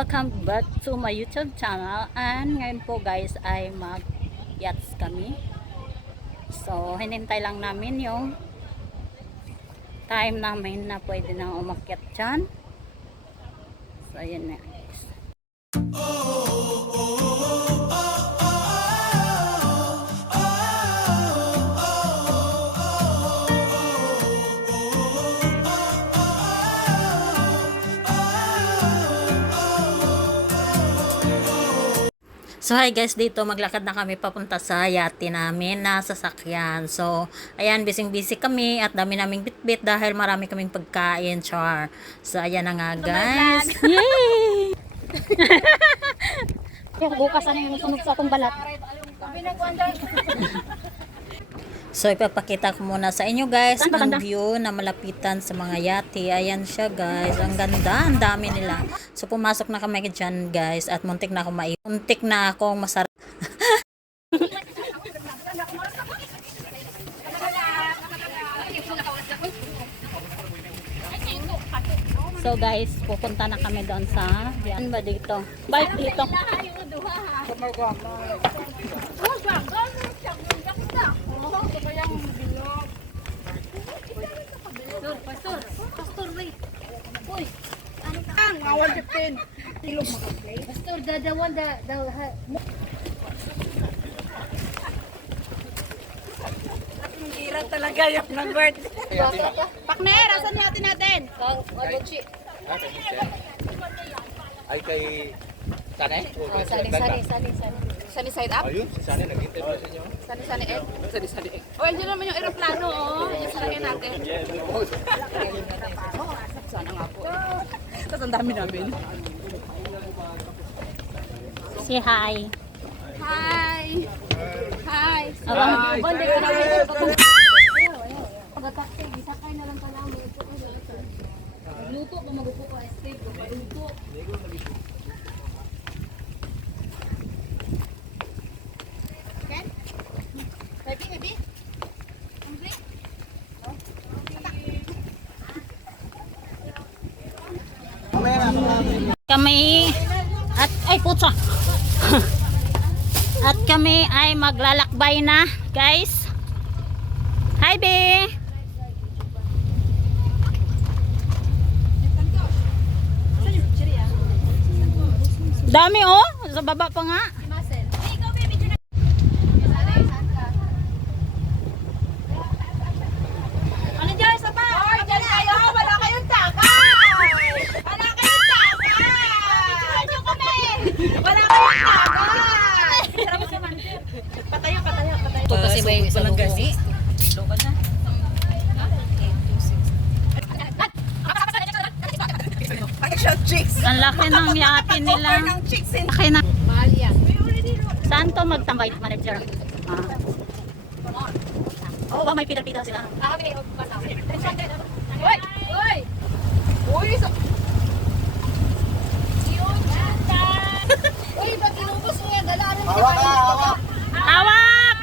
Welcome back to my YouTube channel. And ngayon po guys ay mag-yachts kami. So hinintay lang namin yung time namin na pwede nang umakyat dyan. So yun na guys. So hi guys, dito maglakad na kami papunta sa yate namin na sasakyan. So ayan, busy kami at dami naming bitbit dahil marami kaming pagkain, char. So ayan na nga guys. Yay! Bukas na yung sunog sa akong balat. So ipapakita ko muna sa inyo guys ang view na malapitan sa mga yate. Ayan siya guys, ang ganda, ang dami nila. So pumasok na kami dyan guys at muntik na akong masarap. So guys, pupunta na kami doon sa yan ba dito? Bike dito. Pastor, wait. Uy, ano ka? Ngawal 15. Pastor, dadawan Hirap talaga yung number. Pakner, asan natin? Ay kay Sanay? Sunny side up? Ayun, si Sanay nag-interview sa inyo. Sunny egg? Sunny egg. Oh, yun naman yung aeroplano, oh. Yung sarangin natin. Sana nga po. Tapos ang dami namin. Say hi. Hi! Hi! Hi! Pagkataksi, gisakay na lang pala ang luto pa magupo ka, steak, luto. Ken? Baby? Hungry? Kami at ay putsa. At kami ay maglalakbay na, guys. Hi, be. Dami oh, sa baba pa nga. Ano dyan sa pa? Oy, dyan kayo! Wala kayong takay! Wala kayong takay! Picturean nyo kami! Wala kayong takay! Patayo. Ito kasi ba yung isa buko? Ang laki ng yate nila. Laki na. Mahal yan. Saan to magtambay, manager? Oh, ba may pidal-pidal sila. Uy! Uy! Uy! Uy, pag inubos mo yan, dalaran mo Hawak! Hawak!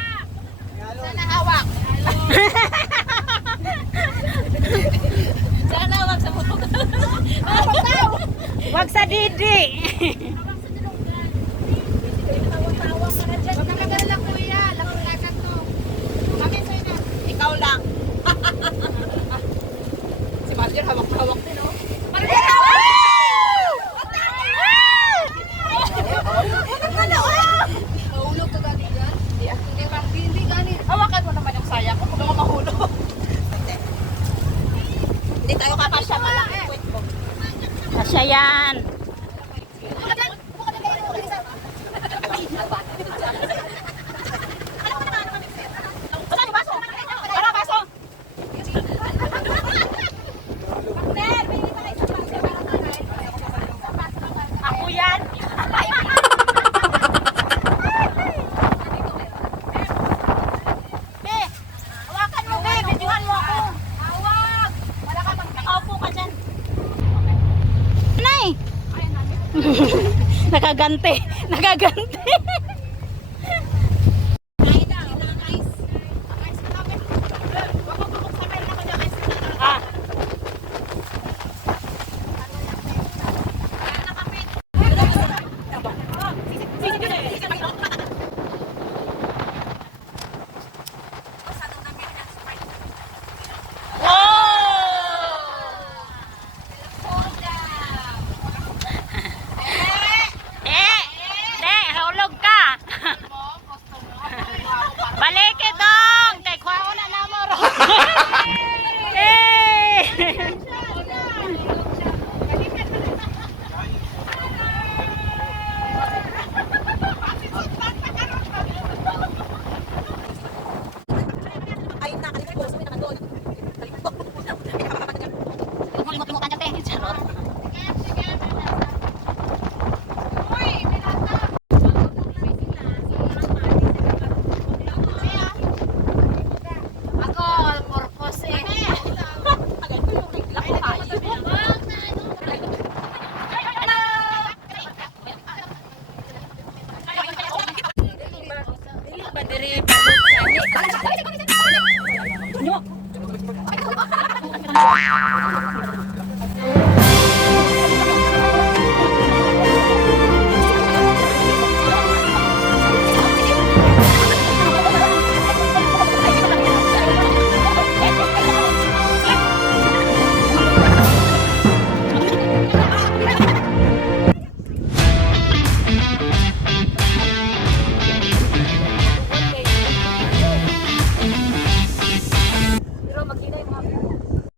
Sana hawak. Sana hawak sa puto. Hawak daw! Wag sa didi. Tawag ka na dyan. Huwag kang nagalala, kuya. Lakad to. Kami sa'yo na. Ikaw lang. Si Master hawak din, oh. Parang hawak! Mahulog ka gani dyan? Hindi gani. Hawakan mo naman yung sayang ko. Huwag mo mahulog. Hindi tayo kakasya mo lang eh. Kasya yan. Buka dyan! Buka dyan kayo! Buka dyan! Saan yung baso? Wala baso! Ako yan. Be! Hawakan mo, be! Bidyuhan mo ako! Hawak! Wala ka bang Nakaupo ka dyan. Nay! Nakaganti.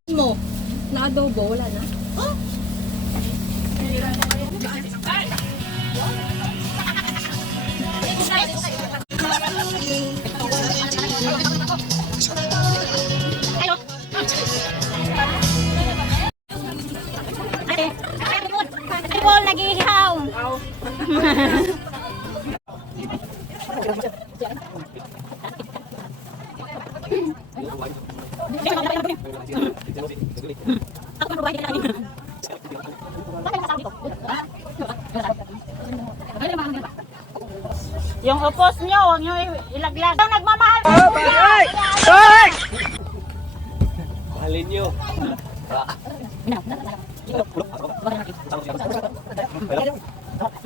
Mo, na adobo, wala na. Ball nag-ihaw. Yung upos nyo, huwag nyo ilaglag. Ang nagmamahal. Mahalin nyo.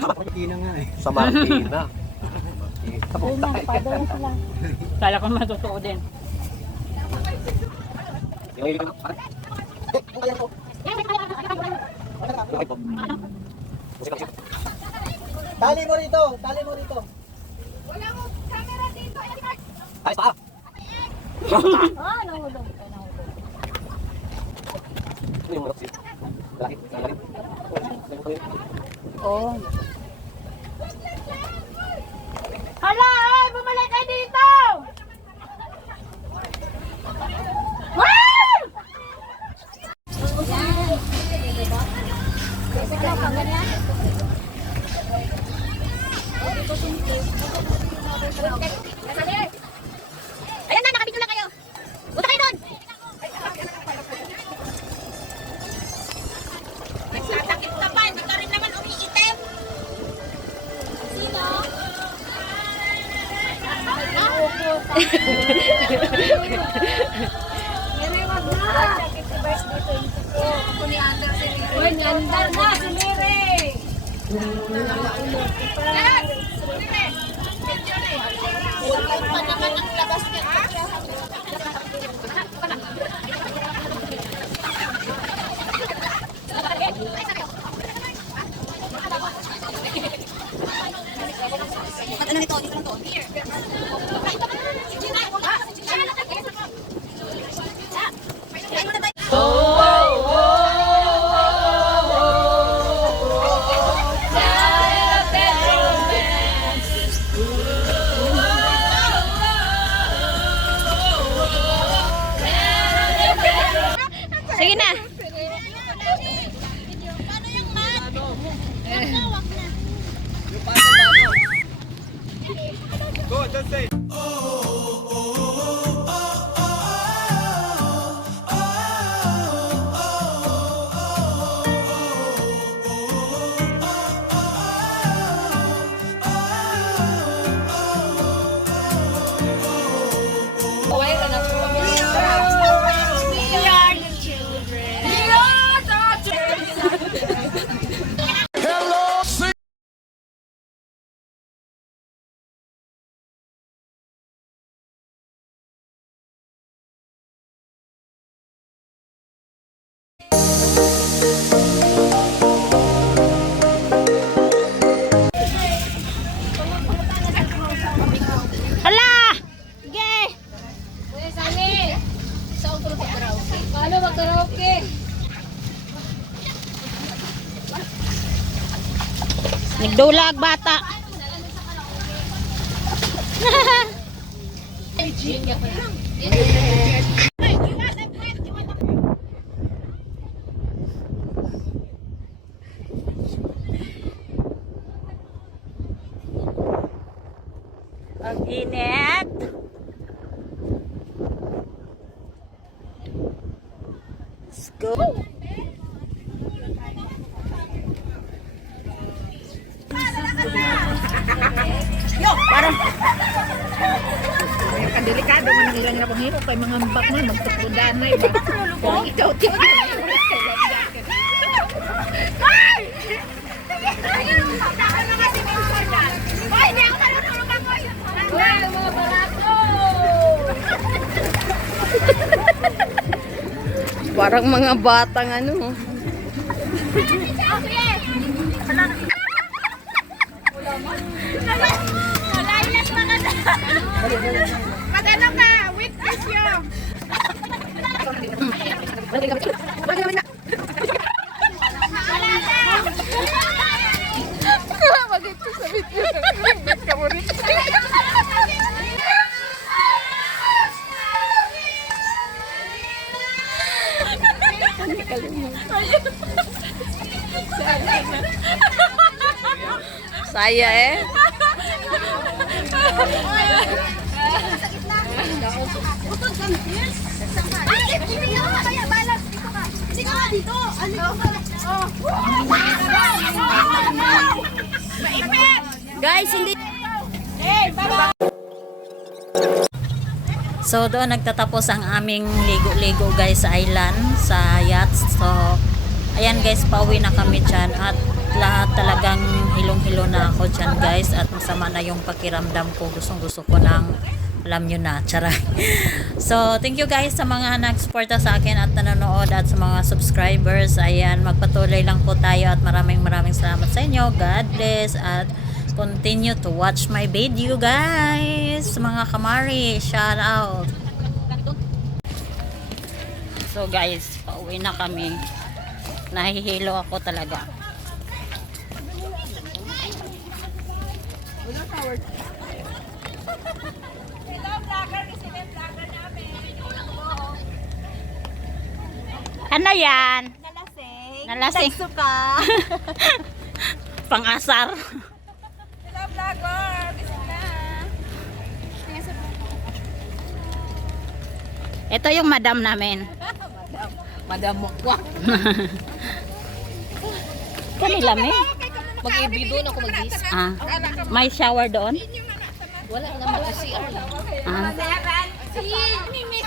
Martina nga eh. Sa Martina. Kala ko matutuo din. Tali mo rito, tali mo rito. Ay, pa! Nahulog. Ano yung manok siya? Laki, laki. Oh. Hala, ay, bumalik kayo dito! Wow! Ayan na, nakabito na kayo. Punta kayo doon. Nagsatakit ka pa, hindi ka rin naman umiitim. Sino? Uy, nandar na si Mire. Huwag pa naman ang labas niya. Ano nito? Dito lang to. Sige na. Paano yung mat? Wag na. Go, just say. Hala! Sige! Kuya Sani, saan ko mag-karaoke? Paano mag-karaoke? Nagdulag bata. Ang init. Let's go. Yo, parang delikado man ang ilang pang hiro kay mga mbak man magtukudan na iba. Kung ikaw tiyo di Ay! Ayun, tatakal na kasi may sordan. Hoy, hindi ako marunong lumangoy. Hoy, mga barato. Parang mga batang ano. Malailas mga na. Magano ka? Witness yun. Saya eh. Ay, hindi ako kaya balance dito ka. Hindi ka nga dito. Ano ka? Maipit! Guys, hindi. Eh, baba! So doon nagtatapos ang aming ligo-ligo guys sa island, sa yachts. So ayan guys, pauwi na kami dyan at lahat talagang hilong-hilo na ako dyan guys at masama na yung pakiramdam ko. Gustong-gusto ko ng alam nyo na, charay. So thank you guys sa mga nagsuporta sa akin at nanonood at sa mga subscribers. Ayan, magpatuloy lang po tayo at maraming salamat sa inyo. God bless at continue to watch my video guys. Mga kamari, shout out. So guys, pauwi na kami. Nahihilo ako talaga. Ano yan? Nalasing. Nalasing. Nagsuka. Pang-asar. Hello, vlogger. Busy na. Ito yung madam namin. Madam Mokwa. Kanila me. Mag-ibig doon ako mag-is. Ah, may shower doon? Wala naman kasi CR lang. Ah. Si Mimi